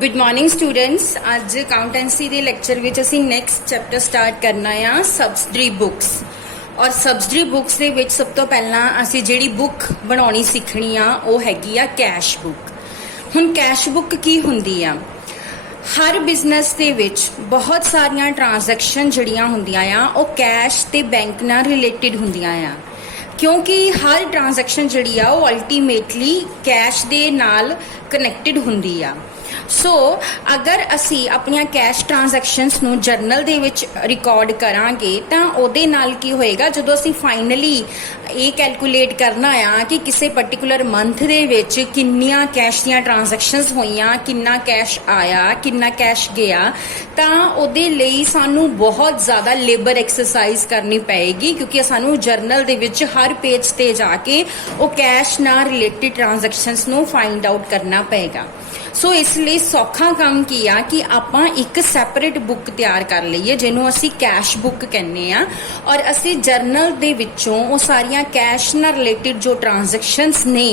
Good morning students. अज accountancy के lecture में असीं नैक्सट चैप्टर स्टार्ट करना आ सबसिडरी बुक्स। और सबसिडरी बुक्स दे विच सब तो पहला असीं जिहड़ी बुक बनाउणी सीखनी आ वो हैगी आ कैश बुक। हुण कैश बुक की हुंदी आ? हर बिजनेस दे विच बहुत सारियां ट्रांजैक्शन जिहड़ियां हुंदियां आ वो कैश ते बैंक नाल रिलेटिड हुंदियां आ, क्योंकि हर ट्रांजैक्शन जिहड़ी आ वो अल्टीमेटली कैश दे नाल कनैक्टेड हुंदी आ। सो अगर असी अपनियां कैश ट्रांजैक्शनस नूं जर्नल दे विच रिकॉर्ड करांगे तां ओहदे नाल की होएगा, जदों असी फाइनली ये कैलकुलेट करना आ कि किसी पर्टिकुलर मंथ दे विच किन्नियां कैश दीयां ट्रांजैक्शनस होईयां, किन्ना कैश आया, किन्ना कैश गया, तां ओहदे लई सानू बहुत ज़्यादा लेबर एक्सरसाइज करनी पएगी, क्योंकि सानू जर्नल दे विच हर पेज ते जाके वो कैश नाल रिलेटेड ट्रांजैक्शनस नूं फाइंड आउट करना पएगा। सो इसलिए सौखा काम की आ कि आपां एक सैपरेट बुक तैयार कर लईए जिन्हों असी कैश बुक कहने आ, और असी जर्नल दे विचों वो सारियां कैश नाल रिलेटेड जो ट्रांजैक्शनस ने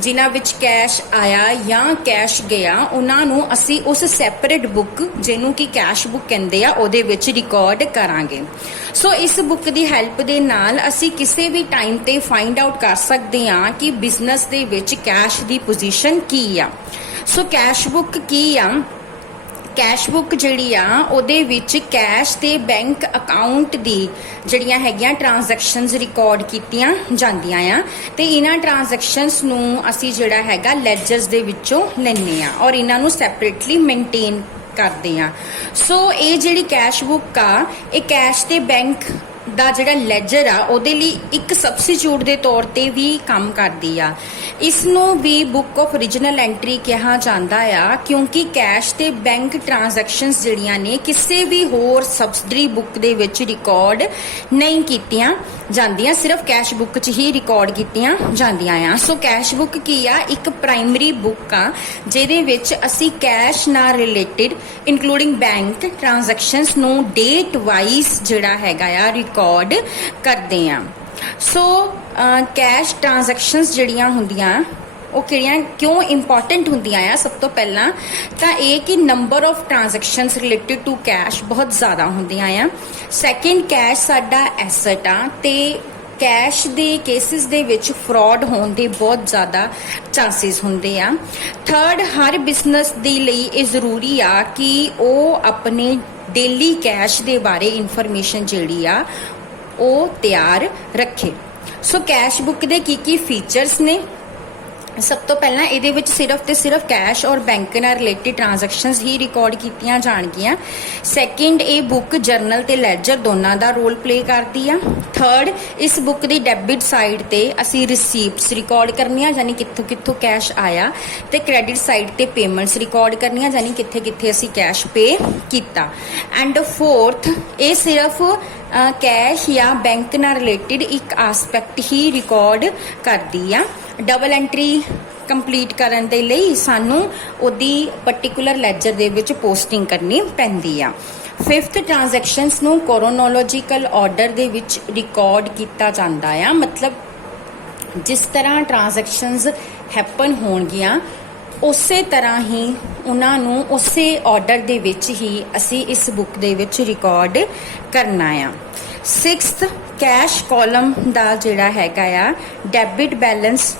जिन्हां विच कैश आया या कैश गया उन्हां नूं असी उस सैपरेट बुक जिन्हों की कैश बुक कहंदे आ ओहदे विच रिकॉर्ड करांगे। सो इस बुक की हैल्प दे नाल असी किसी भी टाइम ते फाइंड आउट कर सकते हैं कि बिजनेस दे विच कैश दी पोजीशन की आ। सो कैश बुक की आ? कैश बुक जिहड़ी आ ओहदे विच कैश ते बैंक अकाउंट दी जिहड़ियां हैगियां ट्रांजैक्शनस रिकॉर्ड कीतियां जांदियां आ, ते इन्हां ट्रांजैक्शनस नूं असी जिहड़ा हैगा लैजर्स दे विचों लैंदे आ और इन्हां नूं सैपरेटली मेनटेन करते हैं। सो ये जिहड़ी कैश बुक आ ये कैश ते बैंक दा जिहड़ा लैजर आ ओहदे लई एक सबस्टिट्यूट दे तौर ते भी काम करदी आ। इसनूं भी बुक ऑफ ओरिजिनल एंट्री कहा जांदा आ, क्योंकि कैश ते बैंक ट्रांजैक्शनस जिहड़ियां ने किसी भी होर सबसिडरी बुक दे विच रिकॉर्ड नहीं कीतियां जांदियां, सिर्फ कैश बुक च ही रिकॉर्ड कीतियां जांदियां आ। सो कैश बुक की आ? एक प्राइमरी बुक आ जिहदे विच असी कैश नाल रिलेटेड इंक्लूडिंग बैंक ट्रांजैक्शनस नूं डेट वाइज जिहड़ा हैगा आ रिकॉर्ड करते हैं। सो कैश ट्रांजैक्शनस जिहड़ियां हुंदियां वो किहड़ियां क्यों इंपॉर्टेंट हुंदियां आ? सब तो पहला तां ये कि number of transactions related to cash बहुत ज़्यादा हुंदियां आ। सैकेंड, कैश साडा एसट आ ते कैश दे केसिस दे विच फ्रॉड होने दे बहुत ज़्यादा चांसिस हुंदे आ। थर्ड, हर बिजनेस दे लई ये जरूरी आ कि वो अपने डेली कैश दे बारे इंफॉर्मेशन जिहड़ी आ वो तैयार रखे। सो कैश बुक दे की फीचर्स ने? सब तो पहला ये विच सिर्फ ते सिर्फ कैश और बैंक नाल रिलेटेड ट्रांजैक्शनस ही रिकॉर्ड कीतियां जाणगियां। सैकेंड, ये बुक जर्नल ते लैजर दोनों का रोल प्ले करती है। थर्ड, इस बुक की डेबिट साइड ते असी रिसीप्ट्स रिकॉर्ड करनियां, यानी कित्थों कित्थों कैश आया, ते क्रेडिट साइड ते पेमेंट्स रिकॉर्ड करनियां, यानी कित्थे कित्थे असी कैश पे कीता। एंड फोर्थ, ये सिर्फ कैश या बैंक नाल रिलेटेड एक आस्पैक्ट ही रिकॉर्ड करती है। डबल एंट्री कंप्लीट करन दे लई सानू ओदी पर्टिकुलर लैजर दे विच पोस्टिंग करनी पैंदी आ। फिफ्थ, ट्रांजैक्शनस नू क्रोनोलॉजिकल ऑर्डर दे विच रिकॉर्ड किया जांदा आ, मतलब जिस तरह ट्रांजैक्शनस हैपन होणगियां उसे तरह ही उन्हां नू उसे ऑर्डर दे विच ही असी इस बुक दे विच रिकॉर्ड करना आ। सिक्स्थ, कैश कॉलम दा जिहड़ा हैगा आ डेबिट बैलेंस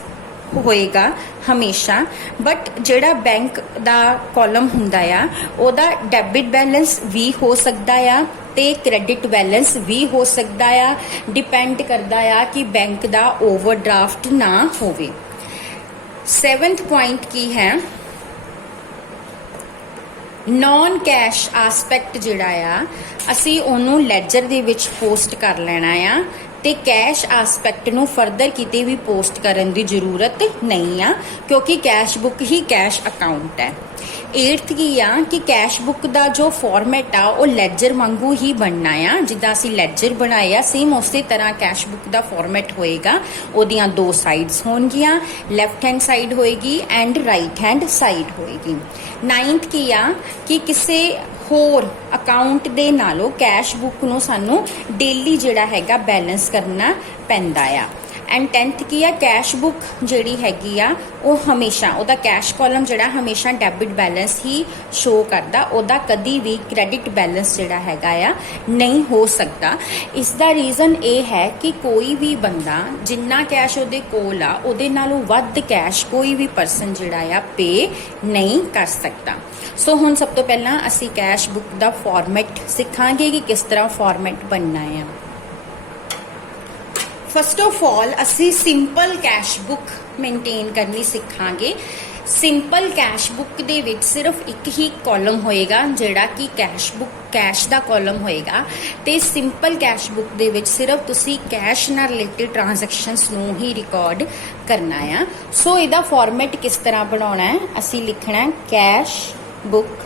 होएगा हमेशा, बट जिहड़ा बैंक दा कॉलम हुंदा आ ओदा डेबिट बैलेंस भी हो सकदा आ ते क्रेडिट बैलेंस भी हो सकदा आ, डिपेंड करदा आ कि बैंक दा ओवरड्राफ्ट ना होवे। सेवंथ पॉइंट की है? नॉन कैश आस्पैक्ट जिहड़ा आ असी ओनू लैजर दे विच पोस्ट कर लेना आ ते कैश आस्पैक्ट नू फरदर किते भी पोस्ट करन दी जरूरत नहीं आ, क्योंकि कैश बुक ही कैश अकाउंट है। एट्थ की आ कि कैश बुक दा जो फॉर्मेट आ वो लैजर वांगू ही बनना आ, जिद्दां असी लैजर बनाया सेम उसे तरह कैश बुक दा फॉर्मेट होएगा। ओदियां दो साइड्स होणगियां, लैफ्ट हैंड साइड होएगी एंड राइट हैंड साइड होएगी। नाइन्थ की आ कि किसी होर अकाउंट दे नालों कैश बुक नूं सानू डेली जिहड़ा हैगा बैलेंस करना पैंदा आ। एंड 10th की है कैश बुक जिहड़ी हैगी आ वो हमेशा उहदा कैश कॉलम जिहड़ा हमेशा डेबिट बैलेंस ही शो करदा, उहदा कदी भी क्रेडिट बैलेंस जिहड़ा हैगा आ नहीं हो सकता। इसका रीज़न ये है कि कोई भी बंदा जिन्ना कैश उहदे कोल आ उहदे नालों वध कैश कोई भी परसन जिहड़ा आ पे नहीं कर सकता। सो हुण सब तो पहला असी कैश बुक दा फॉर्मेट सिखांगे कि किस तरह फॉर्मेट बनना है। फस्ट ऑफ ऑल असी सिंपल कैश बुक मेनटेन करनी सिखांगे। सिंपल कैश बुक दे विच सिर्फ एक ही कॉलम होएगा जिहड़ा कि कैश बुक कैश दा कॉलम होएगा ते सिंपल कैश बुक दे विच सिर्फ तुसी कैश नाल रिलेटेड ट्रांजैक्शंस नूं ही रिकॉर्ड करना है। सो इहदा फॉर्मेट किस तरह बनाउणा है, असी लिखना है कैश बुक।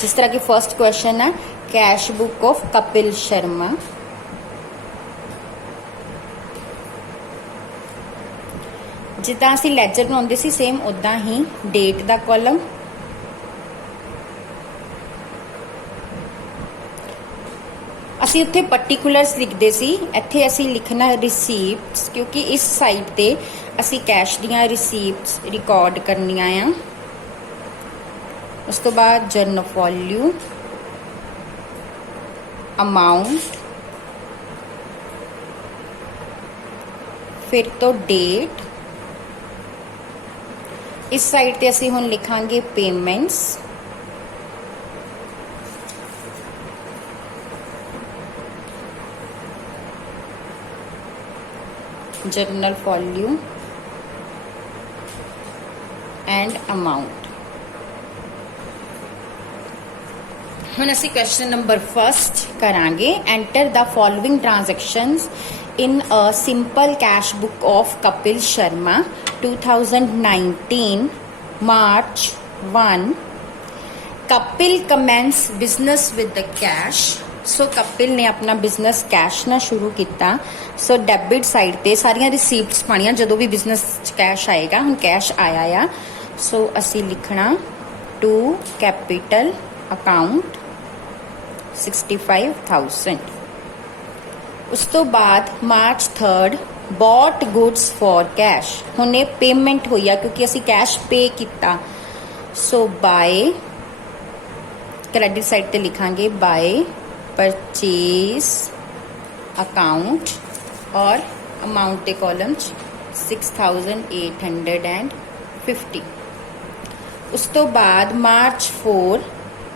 जिस तरह की फर्स्ट क्वेश्चन है cash book of Kapil Sharma. जिदा असी लैजर बनाते सी सेम उदा ही डेट दा कॉलम, असी उत्थे पर्टिकुलर्स लिखते सी, इत्थे असी लिखना रिसीप्ट्स क्योंकि इस साइड ते असी कैश दियां रिसीप्ट्स रिकॉर्ड करनियां आ। उस तो बाद जर्नल वॉल्यूम, अमाउंट, फिर तो डेट। इस साइड ते असी हुण लिखांगे payments, journal volume and amount. हुण असी क्वेश्चन नंबर फर्स्ट करांगे। Enter the following transactions in a simple cash book of Kapil Sharma 2019 March 1. Kapil commence business with the cash. सो कपिल ने अपना बिजनेस कैश ना शुरू किया। सो डेबिट साइड ते सारियां रिसीप्ट्स पानियां जदों भी बिजनेस कैश आएगा। हम कैश आया आ सो असी लिखना टू कैपिटल अकाउंट 65,000। उस तो बाद मार्च 3 बॉट गुड्स फॉर कैश। हुण ये पेमेंट हुई है क्योंकि असी कैश पे किया। सो बाय क्रेडिट साइड ते लिखांगे बाय परचेज अकाउंट और अमाउंट के कॉलम 6,850। उस तो बाद March 4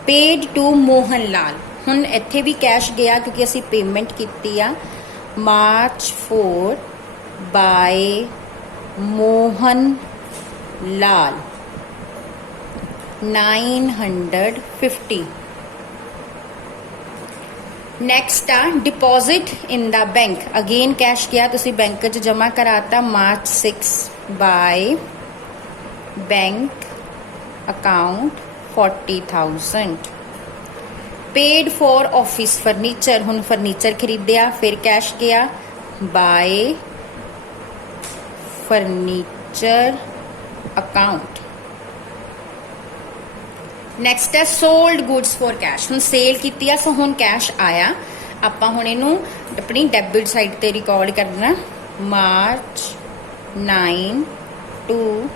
paid to Mohan Lal. हुण इत्थे भी कैश गया क्योंकि असी पेमेंट की आ। March 4 by Mohan Lal 950। Next आ deposit in the bank. Again cash गया तुसी बैंक च जमा कराता। March 6 by bank account 40,000। Paid for office furniture. हुण फर्नीचर खरीदिया फिर कैश गया बाय फर्नीचर अकाउंट। नैक्सट है सोल्ड गुड्स फॉर कैश। हुण सेल की सो हुण कैश आया। आपां हुण इहनूं अपनी डेबिट साइड ते रिकॉर्ड करना। March 9 to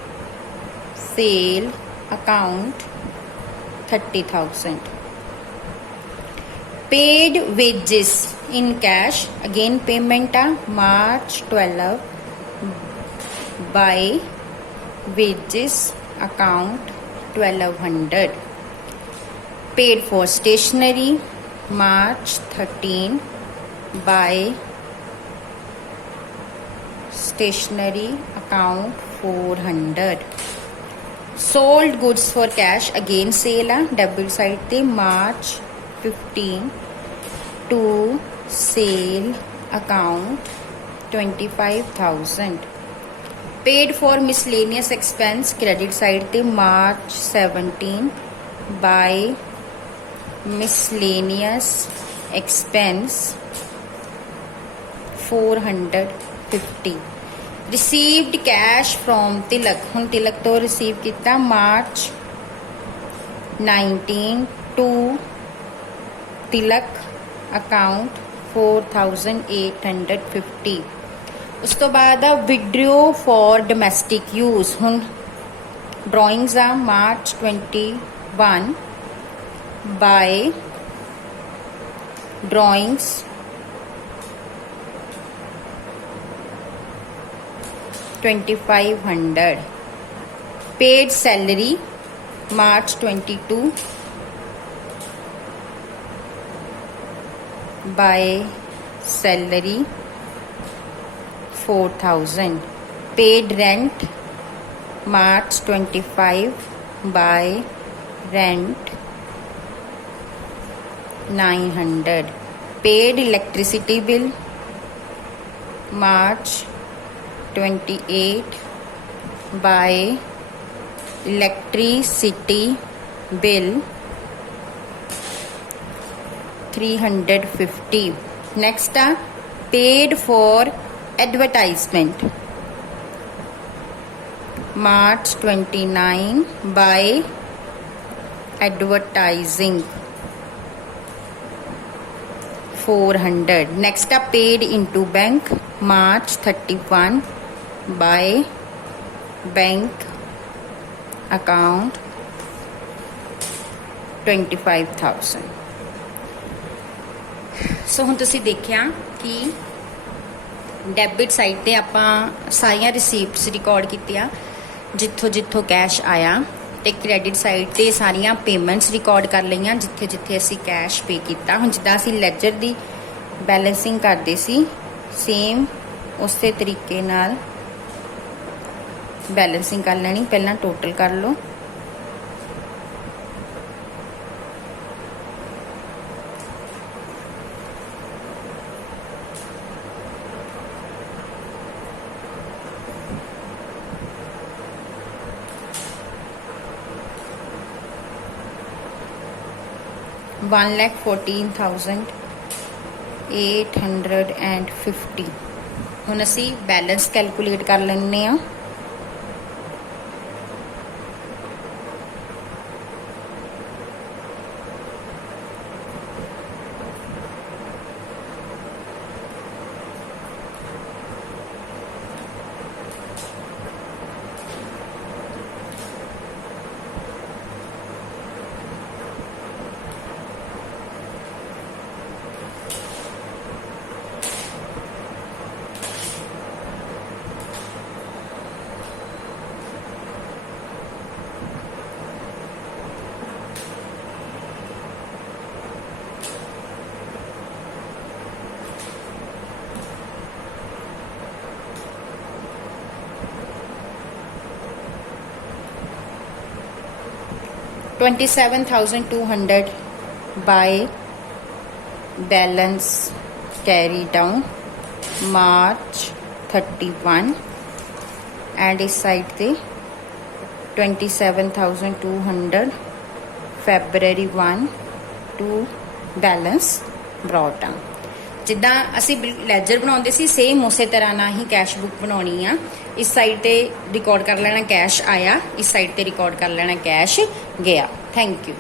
sale account 30,000। Paid wages in cash. Again payment आ March 12 by wages account 1200। Paid for stationery March 13 by stationery account 400। Sold goods for cash. Again sale आ debit side ते March 15 to sale account 25,000। Paid for miscellaneous expense credit side ते March 17 by miscellaneous expense 450। Received cash from Tilak. हुण तिलक तो receive किया मार्च 19 to Tilak account 4850। उस तो बाद withdraw for domestic use. हुण ड्राइंग्स आ March 21 by drawings $2500। Paid salary March 22 by salary 4000। Paid rent March 25 by rent 900। Paid electricity bill March 28 by electricity bill 350। next paid for advertisement March 29 by advertising 400। next paid into bank March 31 by bank account 25,000। सो हुण तुसीं देखिया कि debit side ते आपां सारियां receipts record कीतियां जित्थों जित्थों cash आया, ते क्रेडिट साइड ते सारियां पेमेंट्स रिकॉर्ड कर लईयां जिथे जिथे असीं कैश पे कीता। हुण जिद्दां असीं लैजर दी बैलेंसिंग करदे सी सेम उसे तरीके नाल बैलेंसिंग कर लेनी। पहला टोटल कर लो। $1,14,850। हुण असी बैलेंस कैलकुलेट कर लेने आ। $27,200 by balance carry down March 31 and इस साइड ते 27,200 February 1 to balance brought down। जिद्दां असी लैजर बनाउंदे सी सेम उसे तरह ना ही कैश बुक बनाउणी आ। इस साइड ते रिकॉर्ड कर लेना कैश आया, इस साइड ते रिकॉर्ड कर लेना कैश गया। Thank you.